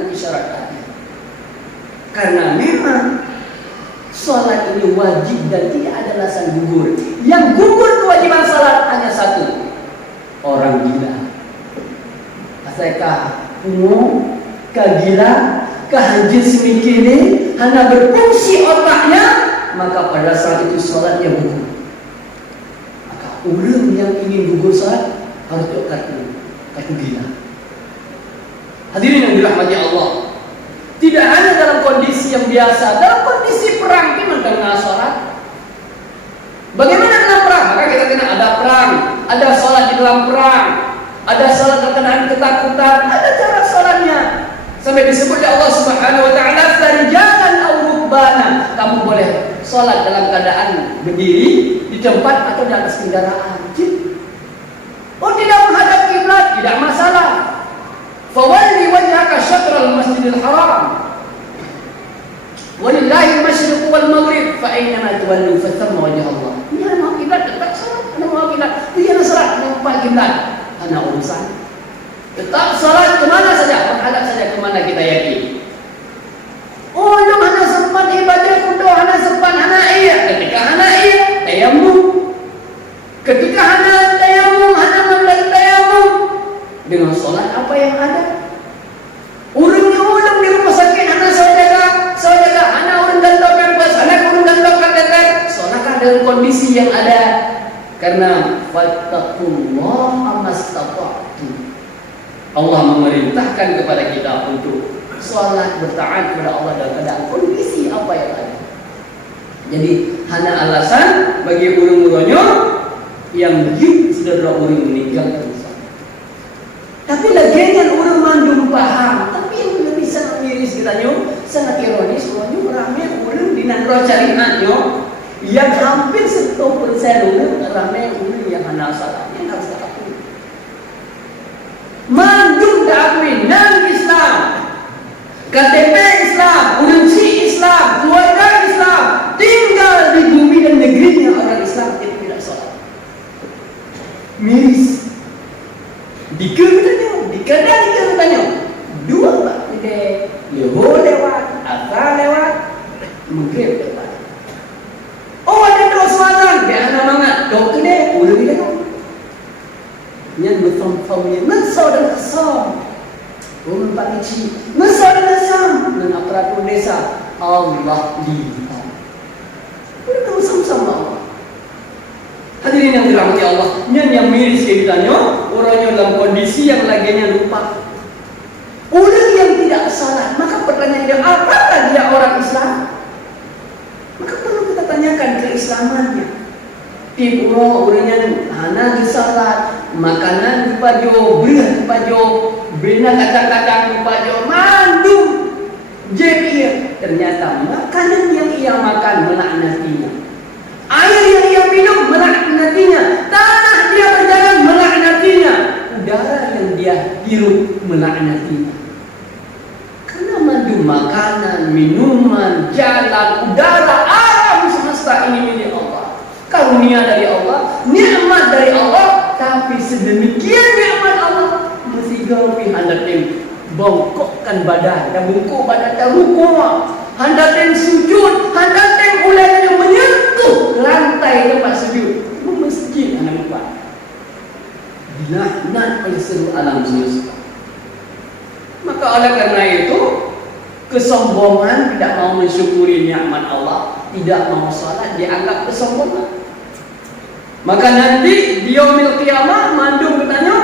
isyarat hati. Karena memang sholat ini wajib dan tidak ada alasan gugur. Yang gugur kewajiban sholat hanya satu, orang gila. Asalkah umum, kagila, kahanjin semikini, hanya berfungsi otaknya, maka pada saat itu sholatnya gugur. Maka orang yang ingin gugur sholat harus kata gila. Hadirin yang dirahmati Allah, tidak hanya dalam kondisi yang biasa, dalam kondisi perang kita tengah sholat. Bagaimana dalam perang? Maka kita kena ada perang, ada sholat di dalam perang, ada sholat terkena ketakutan, ada cara sholatnya. Sampai disebut oleh Allah Subhanahu Wa Taala, "Farijalan aw rukbana." Kamu boleh sholat dalam keadaan berdiri di tempat atau di atas kendaraan. Oh, tidak menghadap kiblat, tidak masalah. Fawalli wajhaka syatral masjidil haram walillahi al-masyriq wal maghrib fa aynama tuwallu fathamma wajh Allah. Ya, mau kiblat tetap salat, mau kiblat dia salat, mau kiblat ana urusan. Tetap salat kemana saja, menghadap saja kemana kita yakin. Oh, yang hana sempat ibadah kudu hana sempat hana iya, ketika hana iya tayammum, ketika hana tayammum hana mandang tayammum dengan sholat apa yang ada. Urang di rumah sakit hana saudara hana urang gantungkan pas hana urang gantungkan teter sholatkan dalam kondisi yang ada. Karena fattaqullaha mastata'tum, Allah memerintahkan kepada kita untuk sholat bertaat kepada Allah dalam keadaan kondisi apa yang ada. Jadi hana alasan bagi urang-urangnya yang begitu sudah urang meninggalkan. Tapi lagian orang mandum paham, tapi yang lebih sangat miris katanya, sangat ironis, orangnya ramai orang di nandro cariannya yang hampir 100% orang ramai orang yang hana salahnya harus diakui. Mandum diakui, non Islam, KTP Islam, urgensi Islam, keluarga Islam, tinggal di bumi dan negerinya orang Islam tidak salah. Miris. Dikadang dua pak gede, leho lewat, asal lewat, maghrib lewat. Oh, ada dua suara, dia ada mangat, dok gede, udah gede dok. Yang berfam-famnya, mesau dan kesam, orang pak kecil, mesau dan kesam, dan aparatur desa, Allah lihat. Udah kamu sama-sama Allah. Hadirin yang dirahmati Allah, yang miris ceritanya, orangnya dalam kondisi yang laginya lupa. Orang yang tidak salah, maka pertanyaan dia, apakah dia orang Islam? Maka perlu kita tanyakan keislamannya. Tip orangnya hana di salat, makanan di pajo, beras di pajo, bina kacang-kacang di pajo, mandum. Jadi ternyata makanan yang ia makan melaknatinya. Air yang ia minum melaknatinya, tanah dia berjalan melaknatinya, udara yang dia hirup melaknatinya. Karena mandu makanan, minuman, jalan, udara, alam semesta ini milik Allah, karunia dari Allah, nikmat dari Allah. Tapi sedemikian nikmat Allah mesti gawi handatin bongkokkan badan, dan bungkuk badan dan rukuk, handatin sujud, handatin ulainya menyentuh lantai tempat sujud. Itu masjid anak lupa. Dilaknat oleh seluruh alam semesta. Maka oleh karena itu, kesombongan tidak mau mensyukuri nikmat Allah, tidak mau salat dianggap kesombongan. Maka nanti di yaumil qiyamah mandum bertanya,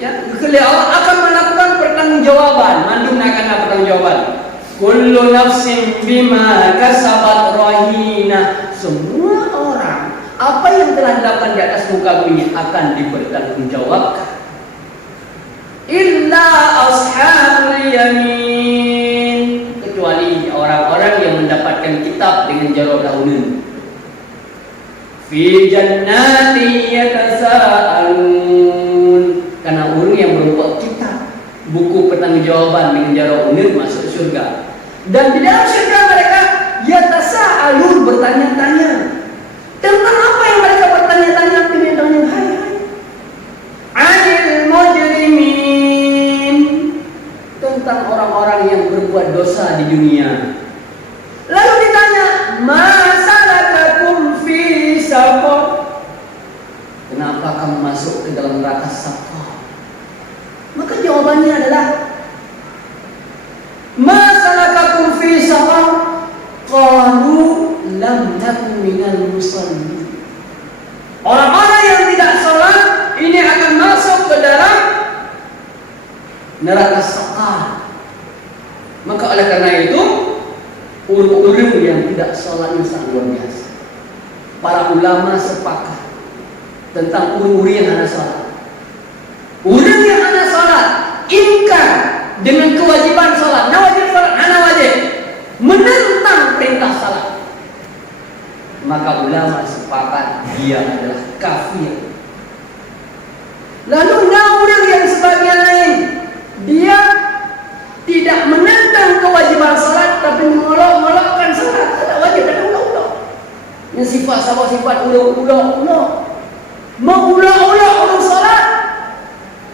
ya, beliau akan melakukan pertanggungjawaban. Mandum akan melakukan pertanggungjawaban. Kullu nafsin bima kasabat rahina. Semua orang, apa yang telah dilakukan di atas muka bumi akan dipertanggungjawabkan. Illa ashabul yamin, kecuali orang-orang yang mendapatkan kitab dengan jalur dahulu. Fi jannati yatasaalun, karena orang yang berupa kitab, buku pertanggungjawaban dengan jalur unir masuk surga. Dan di dalam surga mereka yatasaalun, bertanya-tanya. Tentang apa yang mereka bertanya-tanya? Tanya-tanya, hai, anil mujrimin, tentang orang-orang yang berbuat dosa di dunia. Lalu ditanya, ma salakakum fi saqar? Kenapa kamu masuk ke dalam neraka saqar? Maka jawabannya adalah, ma salakakum fi saqar? Qalu lam naku minal musallin. Orang-orang yang tidak sholat ini akan masuk ke dalam neraka saqar. Maka oleh karena itu, urung-urung yang tidak sholatnya sangat luar biasa. Para ulama sepakat tentang urung-urung yang hana sholat. Urung yang hana sholat, ingkar dengan kewajiban sholat, nah wajib sholat, hana wajib, menentang perintah sholat, maka ulama sepakat dia adalah kafir. Lalu orang yang sebagian lain, dia tidak menentang kewajiban salat tapi mengolok-olokkan salat, tidak wajib, ada ulah-ulah. Yang sifat ulah-ulah, mengulak-ulak orang salat.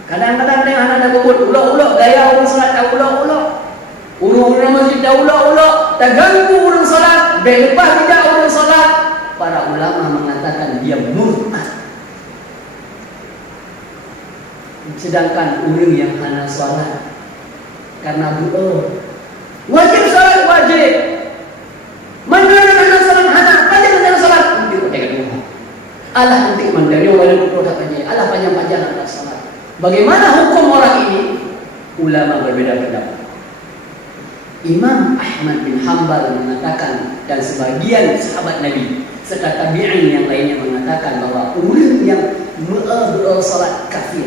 Kadang-kadang dengan anak kubur ulah-ulah, gaya orang salat tak ulah-ulah. Orang masjid tak ulah-ulah, tak ganggu orang salat, berlepas tidak orang salat. Para ulama mengatakan dia murtad. Sedangkan orang yang hana salat karena doa, wajib salat wajib. Mana hana salat hana, panjang hana salat. Untuk kita doa. Allah nanti mandiri walaupun doa panjang. Allah panjang-panjang hana salat. Bagaimana hukum orang ini? Ulama berbeda pendapat. Imam Ahmad bin Hanbal mengatakan, dan sebagian sahabat Nabi serta tabi'in yang lainnya mengatakan bahwa orang yang berdoa salat kafir.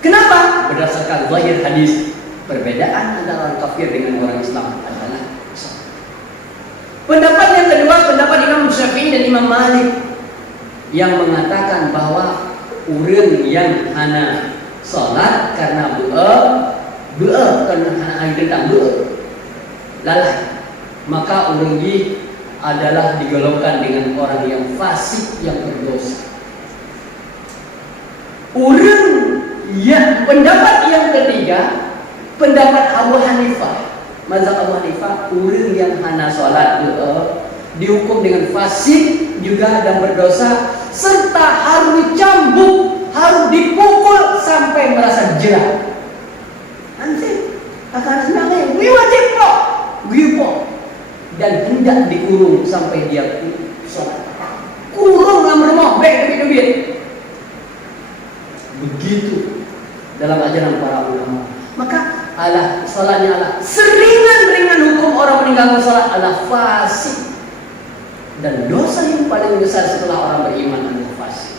Kenapa? Berdasarkan zahir hadis, perbedaan antara orang kafir dengan orang Islam adalah salat. Pendapat yang kedua, pendapat Imam Syafi'i dan Imam Malik yang mengatakan bahwa orang yang hana salat karena doa karena hana tentang doa lalai, maka orang ini adalah digolongkan dengan orang yang fasik yang berdosa. Orang yang pendapat yang ketiga, pendapat Abu Hanifah, mazhab Abu Hanifah, orang yang hana salat doa dihukum dengan fasik juga dan berdosa, serta harus dicambuk, harus dipukul sampai merasa jerah. Nanti akan senangnya, gue wajib kok, gue kok, dan hendak dikurung sampai dia sholat. Kurung dalam rumah, baik duit. Begitu dalam ajaran para ulama. Maka Allah salatnya Allah seringan-ringan hukum orang meninggalkan salat adalah fasik. Dan dosa yang paling besar setelah orang beriman adalah fasik.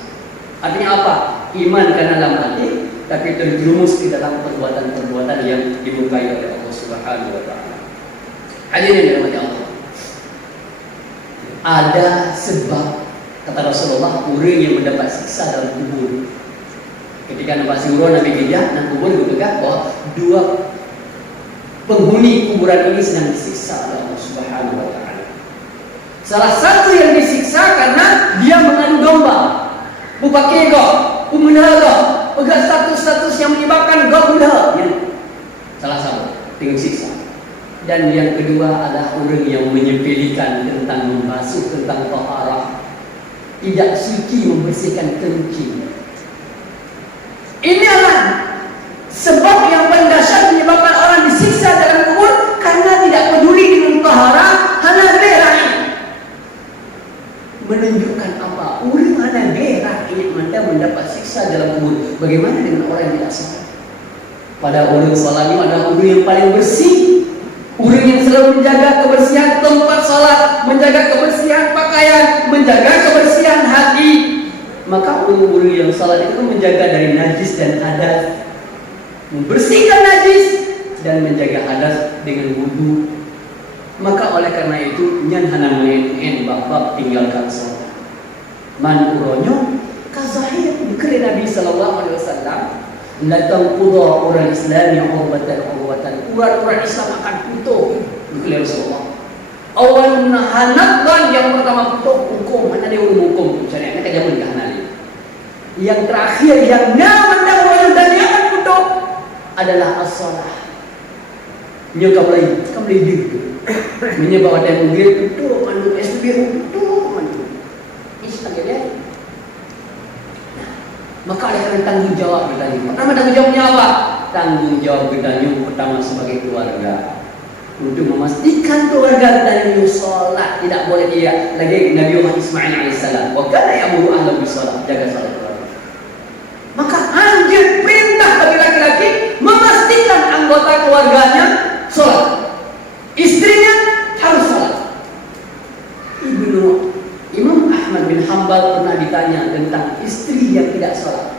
Artinya apa? Iman karena dalam hati, tapi terjerumus di dalam perbuatan-perbuatan yang dimurkai oleh Allah Subhanahu wa taala. Hadirin dirahmati Allah. Ada sebab, kata Rasulullah, orang yang mendapat siksa dalam kubur. Ketika nampak siuran Nabi Gijah dan kubur ditegak bahwa dua penghuni kuburan ini sedang disiksa oleh Allah Subhanahu wa taala. Salah satu yang disiksa karena dia mengadu domba, bupakai go, pemenara, pegang status-status yang menyebabkan go muda. Salah satu dengan siksa. Dan yang kedua adalah orang yang menyepelekan tentang membasuh, tentang taharah, tidak suci membersihkan kencing. Ini adalah sebab yang paling dahsyat menyebabkan orang disiksa dalam kubur karena tidak peduli dengan taharah, hana berah. Menunjukkan apa? Orang hana berah ini mendapat siksa dalam kubur. Bagaimana dengan orang yang tidak salat? Pada orang salat ini adalah orang yang paling bersih. Orang yang selalu menjaga kebersihan tempat salat, menjaga kebersihan pakaian, menjaga kebersihan hati. Maka orang-orang yang salat itu menjaga dari najis dan hadas, membersihkan najis dan menjaga hadas dengan wudu. Maka oleh karena itu nyan hana main bab tinggalkan salat. Man uronyo kazahir dikira Nabi sallallahu alaihi wasallam, la tanqudha orang Islam yang urbatan urat Islam akan putus. Dikira Rasulullah. Awal nahanatkan yang pertama putus hukum, mana dia hukum syariatnya kajaman ke hanali. Yang terakhir yang nyaman dan yang akan putus adalah as-salah. Nya kamlai gitu. Menyebab ada mungkin itu mandu SPBU itu mandu. Islam dia. Maka ada tanggung jawab kita ni. Pertama tanggung jawabnya apa? Tanggung jawab kita yang pertama sebagai keluarga untuk memastikan keluarga kita yang sholat, tidak boleh dia lagi Nabi Muhammad Ismail alaihissalam. Wa kana ya'muru ahlahu bis-shalah, jaga salat keluarga. Maka anjir perintah bagi laki-laki memastikan anggota keluarganya sholat. Istrinya harus sholat. Imam Ahmad bin Hanbal pernah ditanya tentang istri yang tidak sholat.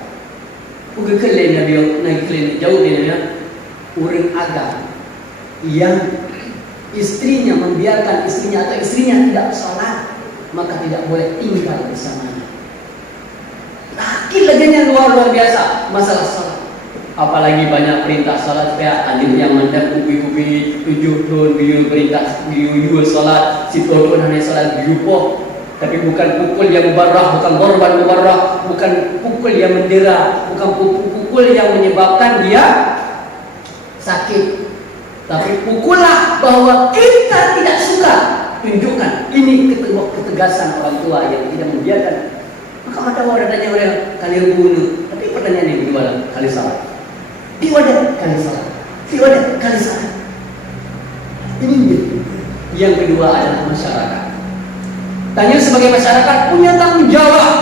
Bukan kalian Nabi jauh dia orang agama yang istrinya membiarkan istrinya atau istrinya tidak sholat, maka tidak boleh tinggal bersamanya. Laki laginya luar biasa masalah sholat. Apalagi banyak perintah sholat supaya adik yang mandap kubi-kubi 7 tahun biu perintah biu sholat, si tahun hanya sholat biu po. Tapi bukan pukul yang mubarrah, bukan korban mubarrah, bukan pukul yang mendera, bukan pukul yang menyebabkan dia sakit. Tapi pukullah bahwa kita tidak suka. Tunjukkan ini ketegasan orang tua yang tidak membiarkan. Maka ada orang tanya orang kali bunuh. Tapi pertanyaan yang kedua kali salah. Tiada kali salah. Tiada kali salah. Ini dia. Yang kedua adalah masyarakat. Tanya sebagai masyarakat punya tanggung jawab.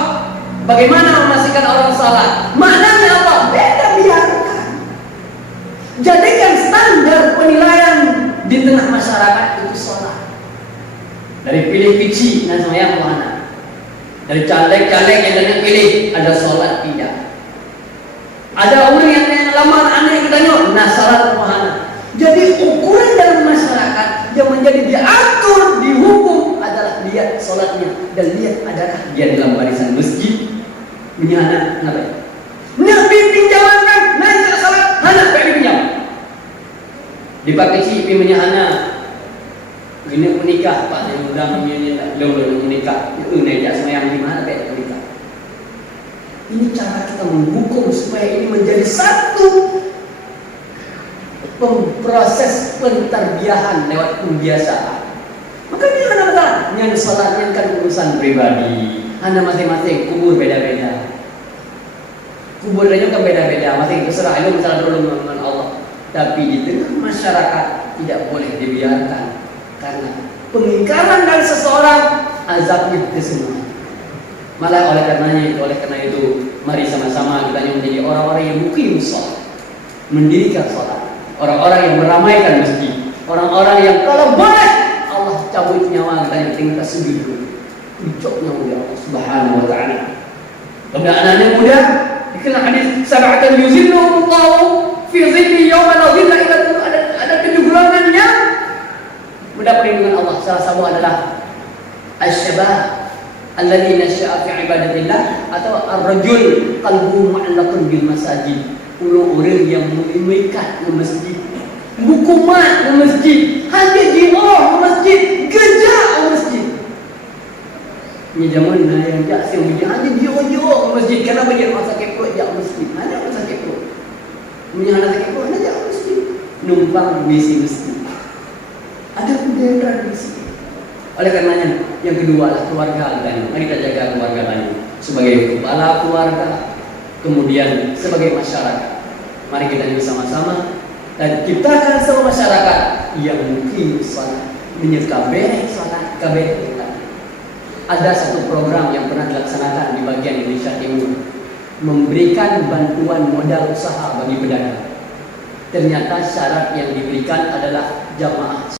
Bagaimana memastikan orang salah? Maknanya apa? Beda biarkan. Jadikan standar penilaian di tengah masyarakat itu sholat. Dari pilih pici dan semayang mana? Dari caleg-caleg yang dengan pilih ada sholat tidak? Ada orang yang lamar aneh yang ditanya, nah sholat mana? Jadi ukuran dalam masyarakat yang menjadi diatur, dihukum adalah lihat sholatnya dan lihat adakah dia dalam barisan masjid. Menyana, kenapa? Nabi pinjamankan, nanya sholat, anak pengen pinjam. Dipakai cipi menyana, gini menikah, pak yang udah belum menikah, itu neja semua yang gimana pengen menikah. Ini cara kita menghukum supaya ini menjadi satu proses penterbiahan lewat pembiasaan. Maka ini ada masalah. Yang sholatnya kan urusan pribadi. Anda masing-masing kubur beda-beda. Kuburnya kan beda-beda. Masing terserah. Itu masalah dulu dengan Allah. Tapi di tengah masyarakat tidak boleh dibiarkan karena pengingkaran dari seseorang azabnya itu semua. Malah oleh karena itu, mari sama-sama kita menjadi orang-orang yang mukim sholat, mendirikan sholat. Orang-orang yang meramaikan masjid, orang-orang yang kalau boleh Allah cabut nyawa kita yang tinggal sujud dulu, ucapnya mulia Allah Subhanahu Wa Taala. Kemudian anak-anak muda dikenal hadis sab'atan yuzilluhumullahu fi zilli yawma la zilla illa dzilluh. Ada 7 golongan yang mendapat perlindungan Allah. Salah satu adalah asy-syabab alladzi nasya'a fi ibadatillah atau ar-rajul qalbuhu mu'allaqun bil masajid. Orang yang mengikat ke masjid, hukuman ke masjid, hadir jiwah ke masjid, gejak ke masjid. Ini zaman yang jaksir hadir jiwah-jiwah ke masjid. Kenapa dia orang sakit perut jak masjid? Ada orang sakit perut. Punya anak sakit perut, ada jak masjid. Numpang WC masjid. Ada budaya tradisi. Oleh karenanya, yang kedua adalah keluarga lain. Mari kita jaga keluarga lain sebagai kepala keluarga. Kemudian sebagai masyarakat, mari kita bersama-sama dan ciptakan sebuah masyarakat yang mungkin sholat, menyekabeh sholat, kabeh sholat. Ada satu program yang pernah dilaksanakan di bagian Indonesia Timur, memberikan bantuan modal usaha bagi pedagang. Ternyata syarat yang diberikan adalah jamaah.